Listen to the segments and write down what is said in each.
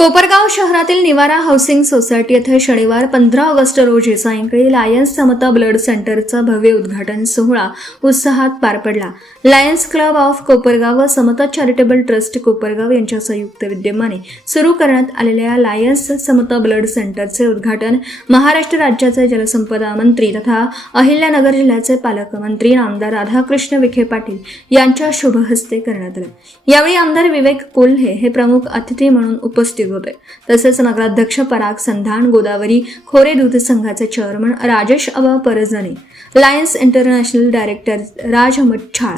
कोपरगाव शहरातील निवारा housing society येथे शनिवार 15 ऑगस्ट रोजी सायंकाळी लायन्स समता ब्लड सेंटरचा भव्य उद्घाटन सोहळा उत्साहात पार पडला. लायन्स क्लब ऑफ कोपरगाव व समता चॅरिटेबल ट्रस्ट कोपरगाव यांच्या संयुक्त विद्यमाने सुरू करण्यात आलेल्या लायन्स समता ब्लड सेंटरचे उद्घाटन महाराष्ट्र राज्याचे जलसंपदा मंत्री तथा अहिल्यानगर जिल्ह्याचे पालकमंत्री आमदार राधाकृष्ण विखे पाटील यांच्या शुभ हस्ते करण्यात आले. यावेळी आमदार विवेक कोल्हे हे प्रमुख अतिथी म्हणून उपस्थित होते. तसेच नगराध्यक्ष पराग संधान, गोदावरी खोरे दूध संघाचे chairman Rajesh Aba Parjane, Lions International director Raj Machhal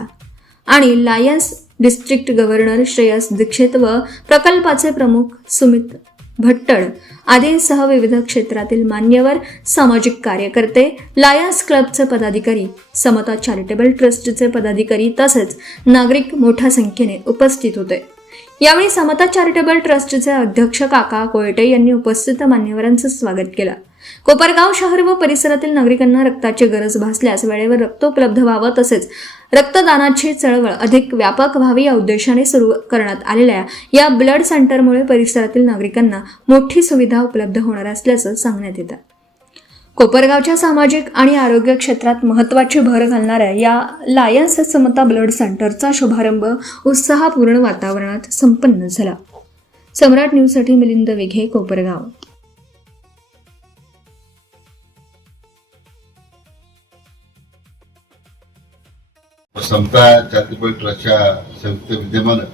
आणि Lions district governor Shreyas Dixit व प्रकल्पाचे प्रमुख सुमित भट्टड आदींसह विविध क्षेत्रातील मान्यवर, सामाजिक कार्यकर्ते, लायन्स क्लबचे पदाधिकारी, समता चॅरिटेबल ट्रस्टचे पदाधिकारी तसेच नागरिक मोठ्या संख्येने उपस्थित होते. यावेळी समता चॅरिटेबल ट्रस्टचे अध्यक्ष काका कोयटे यांनी उपस्थित मान्यवरांचं स्वागत केलं. कोपरगाव शहर व परिसरातील नागरिकांना रक्ताची गरज भासल्यास वेळेवर रक्त उपलब्ध व्हावं तसेच रक्तदानाची चळवळ अधिक व्यापक व्हावी या उद्देशाने सुरू करण्यात आलेल्या या ब्लड सेंटरमुळे परिसरातील नागरिकांना मोठी सुविधा उपलब्ध होणार असल्याचं सांगण्यात येतं. कोपरगावच्या सामाजिक आणि आरोग्य क्षेत्रात महत्त्वाची भर घालणाऱ्या या लायन्स समता ब्लड सेंटरचा शुभारंभ उत्साहपूर्ण वातावरणात संपन्न झाला. सम्राट न्यूजसाठी मिलिंद विघे, कोपरगाव. समता चॅरिटेबल ट्रस्टच्या संयुक्त विद्यमानं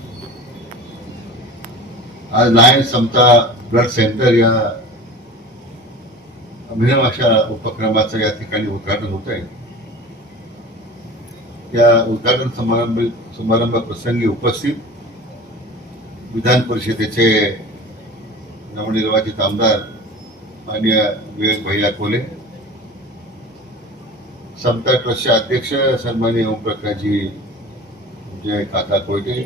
आज लायन्स समता ब्लड सेंटर या अभिनव अशा उपक्रमाचं या ठिकाणी उद्घाटन होत आहे. या उद्घाटन समारंभ प्रसंगी उपस्थित विधान परिषदेचे नवनिर्वाचित आमदार माननीय विवेक भैया कोल्हे, समता ट्रस्टचे अध्यक्ष सन्माननीय ओमप्रकाशजी जय काका कोयटे,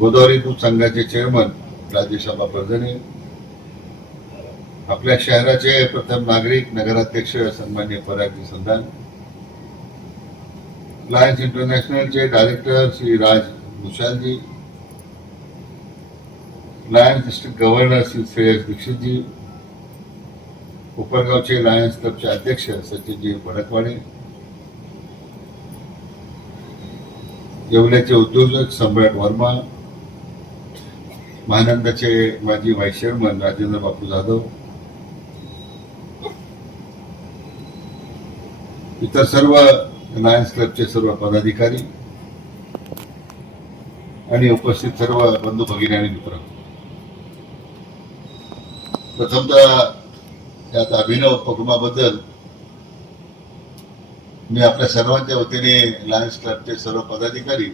गोदावरी दूध संघाचे चेअरमन राजेश अबा परजणे, आपल्या शहराचे प्रथम नागरिक नगराध्यक्ष सन्माननीय पराग संधान, लायन्स इंटरनॅशनलचे director Shri Raj Mushalji, Lions district governor Shri Shreyas Dixitji, कोपरगावचे लायन्स क्लबचे अध्यक्ष सचिनजी भडकवाडे, येवल्याचे उद्योजक सम्राट वर्मा, महानंदाचे माजी व्हाईस चेअरमन राजेंद्र बापू जाधव, इतर सर्व लायन्स क्लबचे सर्व पदाधिकारी आणि उपस्थित सर्व बंधू भगिनी आणि मित्र, प्रथमतः यात अभिनव उपक्रमाबद्दल मी आपल्या सर्वांच्या वतीने लायन्स क्लबचे सर्व पदाधिकारी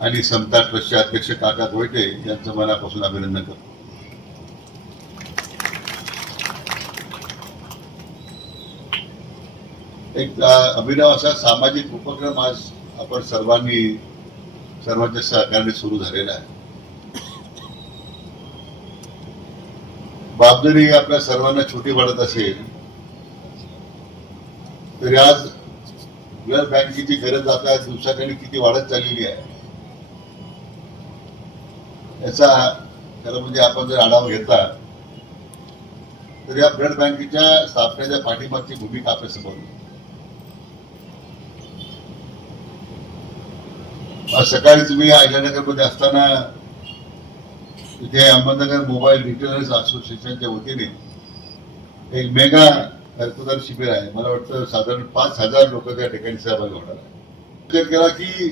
आणि समता ट्रस्टचे अध्यक्ष काका कोयटे यांचं मनापासून अभिनंदन करतो. एक अभिनव असा सामाजिक उपक्रम आज आपण सर्वांच्या सहकार्याने सुरू झालेला आहे. बाब जरी आपल्या सर्वांना छोटी वाटत असेल तरी आज ब्लड बँकेची गरज आता दिवसाखाली किती वाढत चाललेली आहे याचा खरं म्हणजे आपण जर आढावा घेतला तर या ब्लड बँकेच्या स्थापनेच्या पाठीमागची भूमिका आपल्या समोर. आज सकाळी तुम्ही अहिल्यानगरमध्ये असताना तिथे अहमदनगर मोबाईल रिटेलर्स असोसिएशनच्या वतीने एक मेगा रक्तदान शिबिर आहे. मला वाटतं साधारण 5,000 लोक त्या ठिकाणी सहभागी होणार आहे. विचार केला की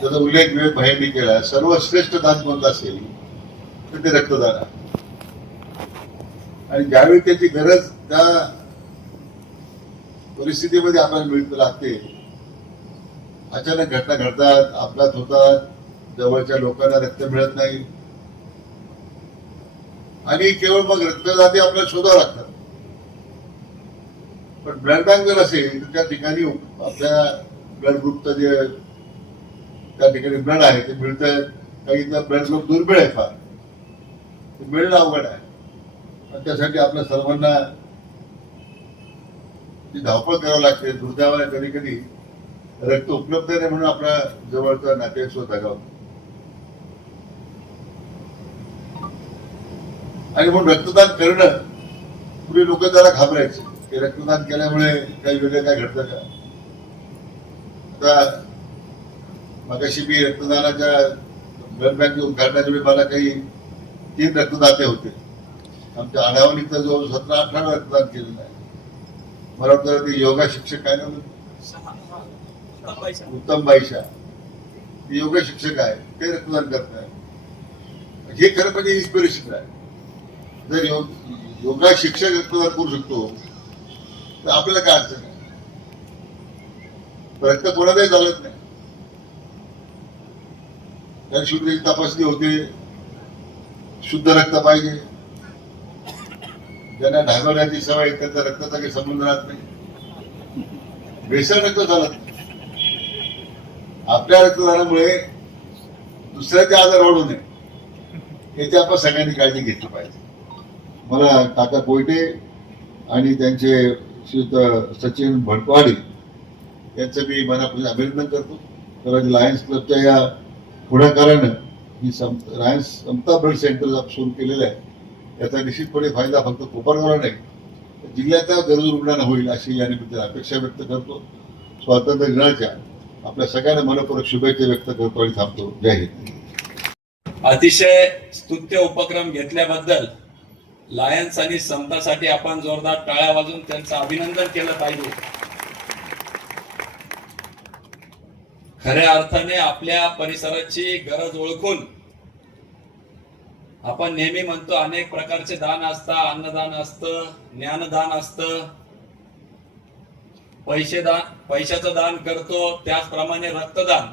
त्याचा उल्लेख विवेक भाईंनी केला, सर्वश्रेष्ठ दान कोणतं असेल तर ते रक्तदान आहे. आणि ज्यावेळी त्याची गरज त्या परिस्थितीमध्ये आपल्याला मिळत लागते, अचानक घटना घडतात, अपघात होतात, जवळच्या लोकांना रक्त मिळत नाही आणि केवळ मग रक्तदाते आपल्याला शोधावं लागतात. पण ब्लड बँक जर असेल तर त्या ठिकाणी आपल्या ब्लड ग्रुपचं जे त्या ठिकाणी ब्लड आहे ते मिळतं. काही ब्लड ग्रुप दुर्मिळ आहे, फार मिळणं अवघड आहे. आणि त्यासाठी आपल्या सर्वांना ती धावपळ करावी लागते. दुर्दैवाने कधी कधी रक्त उपलब्ध नाही म्हणून आपला जवळचा नातेवाईक सुद्धा दगावतो. आणि म्हणून रक्तदान करणं पूर्वी लोक जरा घाबरायचे की रक्तदान केल्यामुळे काही वेगळं काय घडतं का. आता मगाशी मी रक्तदानाच्या ब्लड बँक उद्घाटनाच्या वेळी मला काही 3 रक्तदाते होते. आमच्या आढावणीचं जवळ 17-18 रक्तदान केलेलं आहे. मला वाटतं ते योगा शिक्षक काय नाव उत्तम बाईशा योगा शिक्षक आहे, ते रक्तदान करत आहे. हे खरं म्हणजे इन्स्पिरेशन आहे. जर योगा शिक्षक रक्तदान करू शकतो तर आपल्याला काय अडचण आहे. रक्त कोणालाही चालत नाही. त्या शुद्ध तपासणी होते, शुद्ध रक्त पाहिजे. ज्यांना ढागवण्याची सवय त्यांचा रक्ताचा काही संबंध राहत नाही. भेसळ रक्त चालत नाही. आपल्या रक्तदानामुळे दुसऱ्याचे आजार वाढू नये याची आपण सगळ्यांनी काळजी घेतली पाहिजे. मला काका कोयटे आणि त्यांचे श्रीयुत सचिन भटवाडी यांचं मी मनापासून अभिनंदन करतो. तर लायन्स क्लबच्या या पुढाकारानं ही लायन्स समता ब्लड सेंटर सुरू केलेलं आहे. याचा निश्चितपणे फायदा फक्त कोपरगावला नाही जिल्ह्यातल्या गरजू रुग्णांना होईल अशी या निमित्ताने अपेक्षा व्यक्त करतो. स्वातंत्र्य दिनाच्या आपल्या सगळ्यांना मनपूर्वक शुभेच्छा व्यक्त करतो आणि थांबतो. जय हिंद. अतिशय स्तुत्य उपक्रम घेतल्याबद्दल लायन्स आणि समतासाठी आपण जोरदार टाळ्या वाजवून त्यांचं अभिनंदन केलं पाहिजे. खऱ्या अर्थाने आपल्या परिसराची गरज ओळखून आपण नेहमी म्हणतो अनेक प्रकारचे दान असतात. अन्नदान असतं, ज्ञानदान असतं, पैशाचं दान करतो, त्याचप्रमाणे रक्तदान,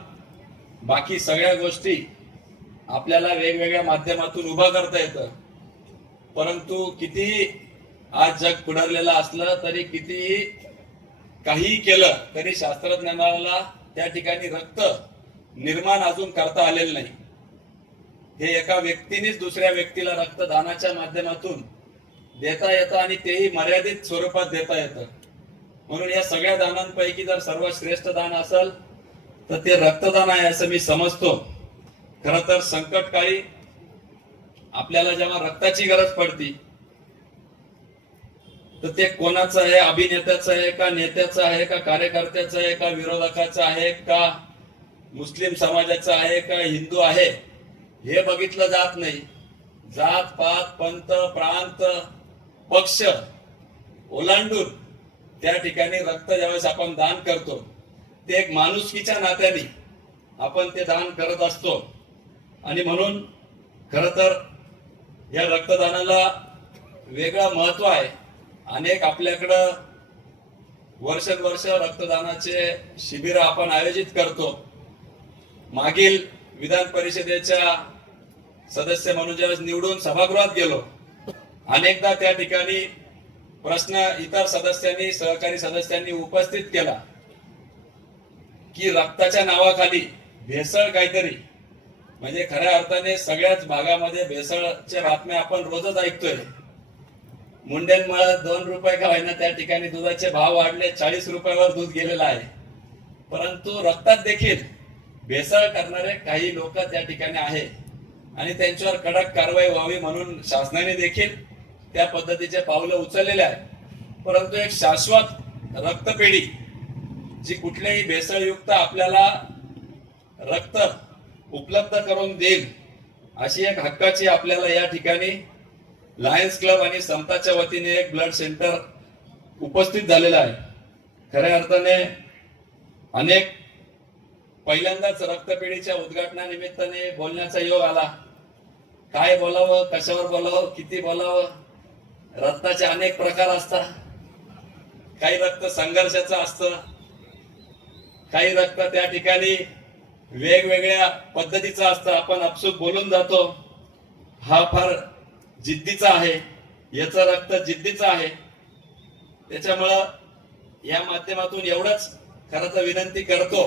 बाकी सगळ्या गोष्टी आपल्याला वेगवेगळ्या माध्यमातून उभा करता येतं. परंतु कितीही आज जग पुढारलेलं असलं तरी कितीही काहीही केलं तरी शास्त्रज्ञानाला त्या ठिकाणी रक्त निर्माण अजून करता आलेलं नाही. हे एका व्यक्तीनेच दुसऱ्या व्यक्तीला रक्तदानाच्या माध्यमातून देता येतं आणि तेही मर्यादित स्वरूपात देता येतं. म्हणून या सगळ्या दानांपैकी जर सर्वात श्रेष्ठ दान असेल तर ते रक्तदान आहे असं मी समजतो. खर तर संकटकाळी आपल्याला जेव्हा रक्ताची गरज पडती तर ते कोणाचं आहे, अभिनेत्याचं आहे का, नेत्याचं आहे का, कार्यकर्त्याचं आहे का, विरोधकाचं आहे का, मुस्लिम समाजाचं आहे का, हिंदू आहे, हे बघितलं जात नाही. जात पात, पंत, प्रांत, पक्ष ओलांडून त्या ठिकाणी रक्त ज्यावेळेस आपण दान करतो ते एक माणुसकीच्या नात्याने आपण ते दान करत असतो. आणि म्हणून खर तर या रक्तदानाला वेगळं महत्व आहे. अनेक आपल्याकडं वर्षानुवर्ष रक्तदानाचे शिबिर आपण आयोजित करतो. मागील विधान परिषदेच्या सदस्य म्हणून ज्यावेळेस निवडून सभागृहात गेलो अनेकदा त्या ठिकाणी प्रश्न इतर सदस्यांनी, सहकारी सदस्यांनी उपस्थित केला की रक्ताच्या नावाखाली भेसळ काहीतरी, म्हणजे खऱ्या अर्थाने सगळ्याच भागामध्ये भेसळच्या बातम्या आपण रोजच ऐकतोय. मुंडेंमुळे 2 रुपये का होईना त्या ठिकाणी दुधाचे भाव वाढले, 40 रुपयावर दूध गेलेलं आहे. परंतु रक्तात देखील भेसळ करणारे काही लोक त्या ठिकाणी आहे आणि त्यांच्यावर कडक कारवाई व्हावी म्हणून शासनाने देखील त्या पद्धतीचे पावलं उचललेले आहे. परंतु एक शाश्वत रक्तपेढी जी कुठल्याही भेसळयुक्त आपल्याला रक्त उपलब्ध करून देईल अशी एक हक्काची आपल्याला या ठिकाणी लायन्स क्लब आणि समताच्या वतीने एक ब्लड सेंटर उपस्थित झालेलं आहे. खऱ्या अर्थाने अनेक पहिल्यांदाच रक्तपेढीच्या उद्घाटनानिमित्ताने बोलण्याचा योग आला. काय बोलावं, कशावर बोलावं, किती बोलावं. रक्ताचे अनेक प्रकार असतात. काही रक्त संघर्षाचं असतं, काही रक्त त्या ठिकाणी वेगवेगळ्या पद्धतीचं असतं. आपण आपसूक बोलून जातो हा फार जिद्दीचा आहे, याचं रक्त जिद्दीचं आहे. त्याच्यामुळं या माध्यमातून एवढंच खरं तर विनंती करतो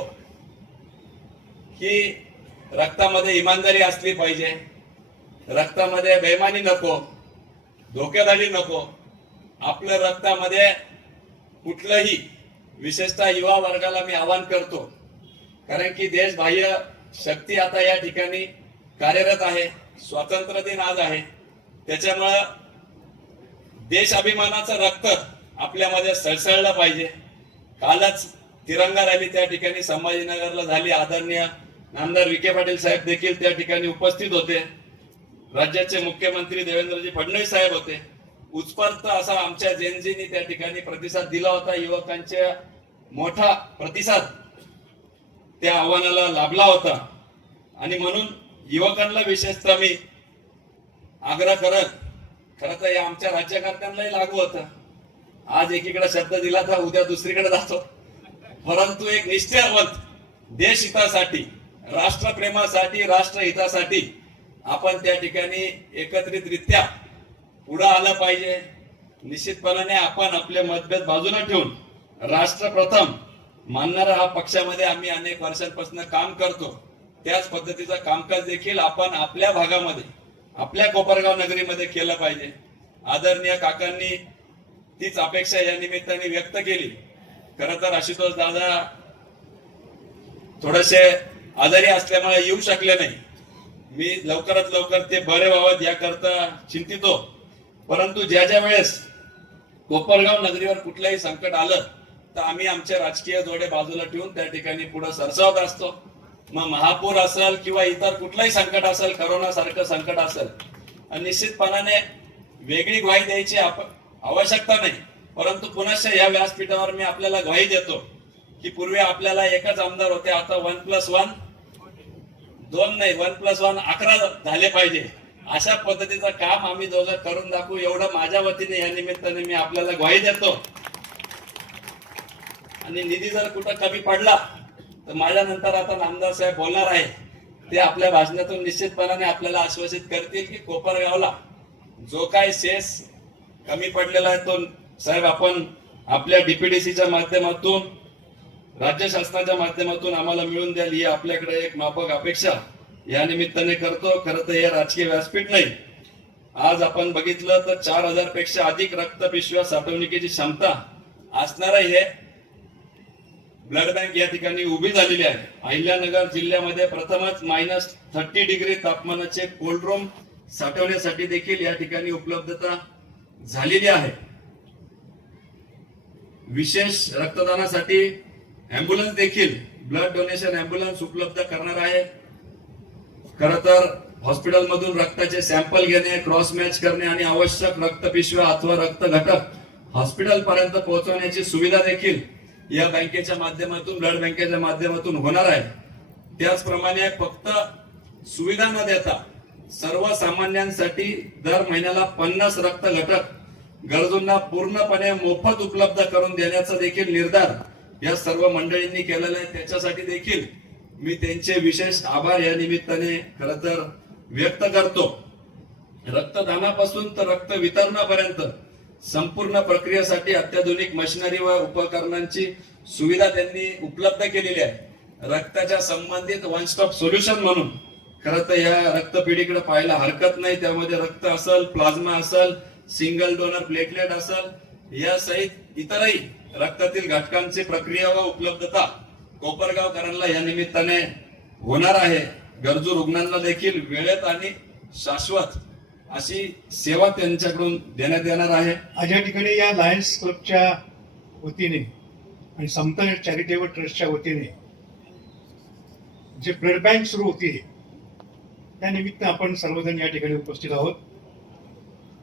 की रक्तामध्ये इमानदारी असली पाहिजे, रक्तामध्ये बेईमानी नको, धोकेदारी नको. आपल्या रक्तामध्ये कुठलंही विशेषतः युवा वर्गाला मी आवाहन करतो, कारण की देशबाह्य शक्ती आता या ठिकाणी कार्यरत आहे. स्वातंत्र्य दिन आज आहे, त्याच्यामुळं देशाभिमानाचं रक्त आपल्यामध्ये सळसळलं पाहिजे. कालच तिरंगा रॅली त्या ठिकाणी संभाजीनगरला झाली. आदरणीय नामदार विखे पाटील साहेब देखील त्या ठिकाणी उपस्थित होते. राज्याचे मुख्यमंत्री देवेंद्रजी फडणवीस साहेब होते. उत्स्फूर्त असा आमच्या जेनजीनी त्या ठिकाणी प्रतिसाद दिला होता. युवकांच्या मोठा प्रतिसाद त्या आव्हानाला लाभला होता. आणि म्हणून युवकांना विशेषतः मी आग्रह करत, खरं तर या आमच्या राज्यकर्त्यांनाही लागू होतं. आज एकीकडे शब्द दिला तर उद्या दुसरीकडे जातो, परंतु एक निश्चयवंत देशहितासाठी, राष्ट्रप्रेमासाठी, राष्ट्रहितासाठी आपण त्या ठिकाणी एकत्रितरित्या पुढे आलं पाहिजे. निश्चितपणाने आपण आपले मतभेद बाजूला ठेवून राष्ट्र प्रथम मानणारा हा पक्षामध्ये आम्ही अनेक वर्षांपासून काम करतो. त्याच पद्धतीचं कामकाज देखील आपण आपल्या भागामध्ये, आपल्या कोपरगाव नगरीमध्ये केलं पाहिजे. आदरणीय काकांनी तीच अपेक्षा या निमित्ताने व्यक्त केली. खरं तर आशुतोष दादा थोडेसे आजारी असल्यामुळे येऊ शकले नाही. मी लवकरात लवकर ते बरे व्हावेत याकरता चिंतितो. परंतु ज्या ज्या वेळेस कोपरगाव नगरीवर कुठलंही संकट आलं तर आम्ही आमचे राजकीय जोडे बाजूला ठेवून त्या ठिकाणी पुढे सरसावत असतो. मग महापूर असेल किंवा इतर कुठलंही संकट असेल, करोना सारखं संकट असेल, निश्चितपणाने वेगळी ग्वाही द्यायची आवश्यकता नाही. परंतु पुनश्च या व्यासपीठावर मी आपल्याला ग्वाही देतो की पूर्वी आपल्याला एकच आमदार होते, आता 1+1 2 नाही, 1+1 11 झाले पाहिजे. अशा पद्धतीचं काम आम्ही दोघं करून दाखवू, एवढं माझ्या वतीने या निमित्ताने मी आपल्याला ग्वाही देतो. आणि निधी जर कुठं कमी पडला तर माझ्या नंतर आता नामदार साहेब बोलणार आहे, ते आपल्या भाषणातून निश्चितपणाने आपल्याला आश्वासित करतील की कोपरगावला जो काही शेष कमी पडलेला आहे तो साहेब आपण आपल्या डीपीडीसीच्या माध्यमातून, राज्य शासनाच्या माध्यमातून आम्हाला मिळून द्याल, ही आपल्याकडे एक माफक अपेक्षा या निमित्ताने करतो. खरं तर हे राजकीय व्यासपीठ नाही. आज आपण बघितलं तर 4000 पेक्षा अधिक रक्तपिशव्या साठवणुकीची क्षमता असणारा हे ब्लड बँक या ठिकाणी उभी झालेली आहे. अहिल्यानगर जिल्ह्यामध्ये प्रथमच -30 डिग्री तापमानाचे कोल्ड रूम साठवण्यासाठी देखील या ठिकाणी उपलब्धता झालेली आहे. विशेष रक्तदानासाठी अँब्युलन्स देखील, ब्लड डोनेशन अँब्युलन्स उपलब्ध करणार आहे. खरं तर हॉस्पिटलमधून रक्ताचे सॅम्पल घेणे, क्रॉस मॅच करणे आणि आवश्यक रक्तपिशव्या अथवा रक्त घटक हॉस्पिटल पर्यंत पोहोचवण्याची सुविधा देखील या बँकेच्या माध्यमातून, ब्लड बँकेच्या माध्यमातून होणार आहे. त्याचप्रमाणे फक्त सुविधा न देता सर्वसामान्यांसाठी दर महिन्याला 50 रक्त घटक गरजूंना पूर्णपणे मोफत उपलब्ध करून देण्याचा देखील निर्धार या सर्व मंडळींनी केलेला आहे. त्याच्यासाठी देखील मी त्यांचे विशेष आभार या निमित्ताने खरं तर व्यक्त करतो. रक्तदानापासून तर रक्त वितरणापर्यंत संपूर्ण प्रक्रियेसाठी अत्याधुनिक मशिनरी व उपकरणांची सुविधा त्यांनी उपलब्ध केलेली आहे. रक्ताच्या संबंधित वन स्टॉप सोल्युशन म्हणून खरं तर या रक्तपेढीकडे पाहायला हरकत नाही. त्यामध्ये रक्त असेल, प्लाझ्मा असेल, सिंगल डोनर प्लेटलेट असेल, या सहित इतरही रक्तातील घटकांची प्रक्रिया व उपलब्धता कोपरगावकरांना या निमित्ताने होणार आहे. गरजू रुग्णांना देखील वेळेत आणि शाश्वत अशी सेवा त्यांच्याकडून देण्यात येणार आहे. आज या ठिकाणी या लायन्स क्लबच्या वतीने आणि समता चॅरिटेबल ट्रस्टच्या वतीने जे ब्लड बँक सुरू होती त्यानिमित्त आपण सर्वजण या ठिकाणी उपस्थित आहोत.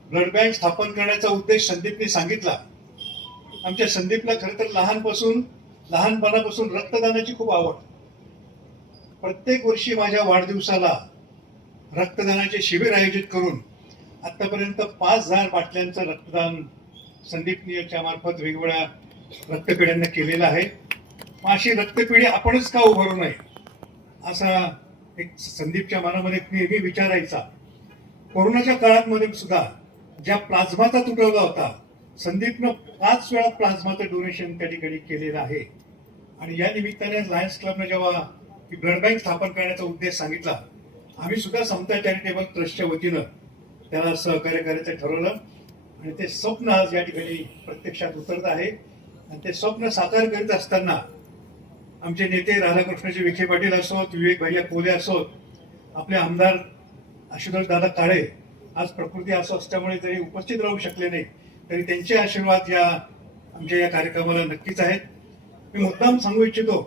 ब्लड बँक स्थापन करण्याचा उद्देश संदीपने सांगितला. आमच्या संदीपला खरं तर लहानपणापासून रक्तदानाची खूप आवड. प्रत्येक वर्षी माझ्या वाढदिवसाला रक्तदानाचे शिबिर आयोजित करून आतापर्यंत 5000 बाटल्यांचं रक्तदान संदीपनी याच्या मार्फत वेगवेगळ्या रक्तपेढ्यांना केलेलं आहे. मग अशी रक्तपेढी आपणच का उभारू नये असा एक संदीपच्या मनामध्ये नेहमी विचारायचा. कोरोनाच्या काळात सुद्धा ज्या प्लाझ्माचा तुटवडा होता, संदीपनं 5 वेळा प्लाझ्माचं डोनेशन त्या ठिकाणी केलेलं आहे. आणि या निमित्ताने लायन्स क्लबनं जेव्हा ब्लड बँक स्थापन करण्याचा उद्देश सांगितला, आम्ही सुद्धा समता चॅरिटेबल ट्रस्टच्या वतीनं त्याला सहकार्य करायचं ठरवलं आणि ते स्वप्न आज या ठिकाणी प्रत्यक्षात उतरत आहे. आणि ते स्वप्न साकार करीत असताना आमचे नेते राधाकृष्णजी विखे पाटील असोत, विवेक भैया कोले असोत, आपले आमदार आशुतोष दादा काळे आज प्रकृती असं असल्यामुळे तरी उपस्थित राहू शकले नाही, तरी त्यांचे आशीर्वाद या आमच्या या कार्यक्रमाला नक्कीच आहेत. मी मुद्दाम सांगू इच्छितो,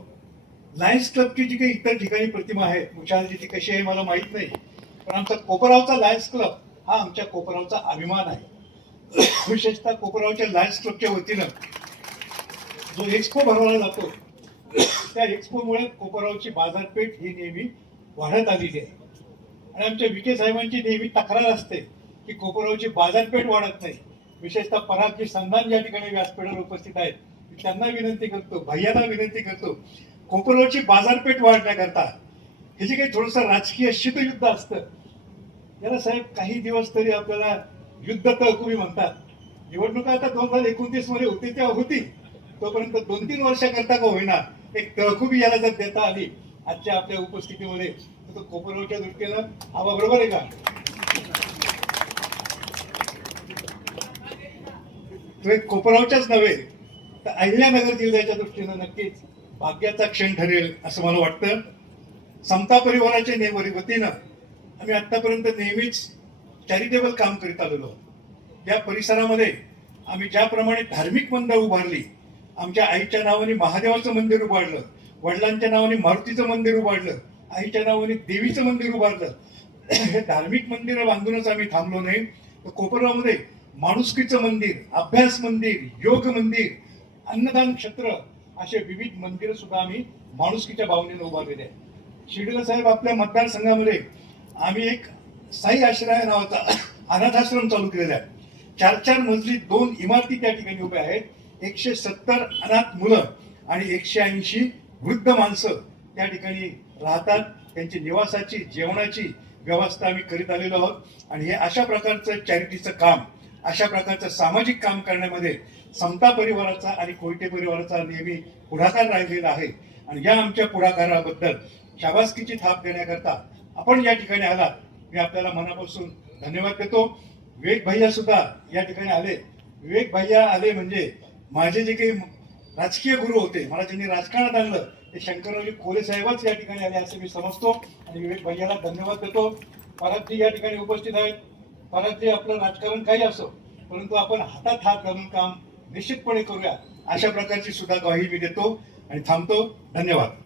लायन्स क्लबची जी काही इतर ठिकाणी प्रतिमा आहे, मुशालची ती कशी आहे मला माहित नाही, पण आमचा कोपरावचा लायन्स क्लब हा आमच्या कोपरावचा अभिमान आहे. विशेषतः कोपरावच्या लायन्स क्लबच्या वतीनं जो एक्सपो भरवला जातो, त्या एक्सपोमुळे कोपरावची बाजारपेठ ही नेहमी वाढत आलेली आहे. आणि आमच्या विखे साहेबांची नेहमी तक्रार असते की कोपरावची बाजारपेठ वाढत नाही. विशेषतः परागजी संधान या ठिकाणी व्यासपीठावर उपस्थित आहेत, मी त्यांना विनंती करतो, भैयाला विनंती करतो, कोपरावची बाजारपेठ वाढण्याकरता हे जे काही थोडंसं राजकीय शीतयुद्ध असतं, याला साहेब काही दिवस तरी आपल्याला युद्ध तहकुबी म्हणतात. निवडणुका आता 2029 मध्ये होती त्या होती, तोपर्यंत 2-3 वर्षाकरता का होईना एक तहकुबी याला जर देता आली आजच्या आपल्या उपस्थितीमध्ये, तर कोपरावच्या दृष्टीनं हवा बरोबर आहे का? तो एक कोपरावच्याच नव्हे तर अहिल्यानगर जिल्ह्याच्या दृष्टीनं नक्कीच भाग्याचा क्षण ठरेल असं मला वाटतं. समता परिवाराच्या वतीनं आम्ही आतापर्यंत नेहमीच चॅरिटेबल काम करीत आलेलो आहोत. या परिसरामध्ये आम्ही ज्याप्रमाणे धार्मिक मंदिर उभारली, आमच्या आईच्या नावाने महादेवाचं मंदिर उभारलं, वडिलांच्या नावाने मारुतीचं मंदिर उभारलं, आईच्या नावाने देवीचं मंदिर उभारलं, हे धार्मिक मंदिर बांधूनच आम्ही थांबलो नाही, तर कोपरामध्ये माणुसकीचं मंदिर, अभ्यास मंदिर, योग मंदिर, अन्नदान क्षेत्र असे विविध मंदिरं सुद्धा आम्ही माणुसकीच्या भावनेने उभारलेले आहे. शिर्डीला साहेब आपल्या मतदारसंघामध्ये आम्ही एक साई आश्रय नावाचा अनाथाश्रम चालू केलेला आहे. 4-4 मजली 2 इमारती त्या ठिकाणी उभ्या आहेत. 170 अनाथ मुलं आणि 180 वृद्ध माणसं त्या ठिकाणी राहतात. त्यांची निवासाची, जेवणाची व्यवस्था आम्ही करीत आलेलो आहोत. आणि हे अशा प्रकारचं चॅरिटीचं काम, अशा प्रकारचं सामाजिक काम करण्यामध्ये समता परिवाराचा आणि कोयटे परिवाराचा नेहमी पुढाकार राहिलेला आहे. आणि या आमच्या पुढाकाराबद्दल शाबासकीची थाप देण्याकरता आपण या ठिकाणी आलात, मी आपल्याला मनापासून धन्यवाद देतो. विवेक भैया सुद्धा या ठिकाणी आले. विवेक भैया आले म्हणजे माझे जे काही राजकीय गुरु होते, मला ज्यांनी राजकारणात आणलं, ते शंकररावजी कोले साहेबच या ठिकाणी आले असं मी समजतो. आणि विवेक भैयाला धन्यवाद देतो. परागजी या ठिकाणी उपस्थित आहेत. परागजी, आपलं राजकारण काही असो, परंतु आपण हातात हात घालून काम निश्चितपणे करूया अशा प्रकारची सुद्धा ग्वाही मी देतो आणि थांबतो. धन्यवाद.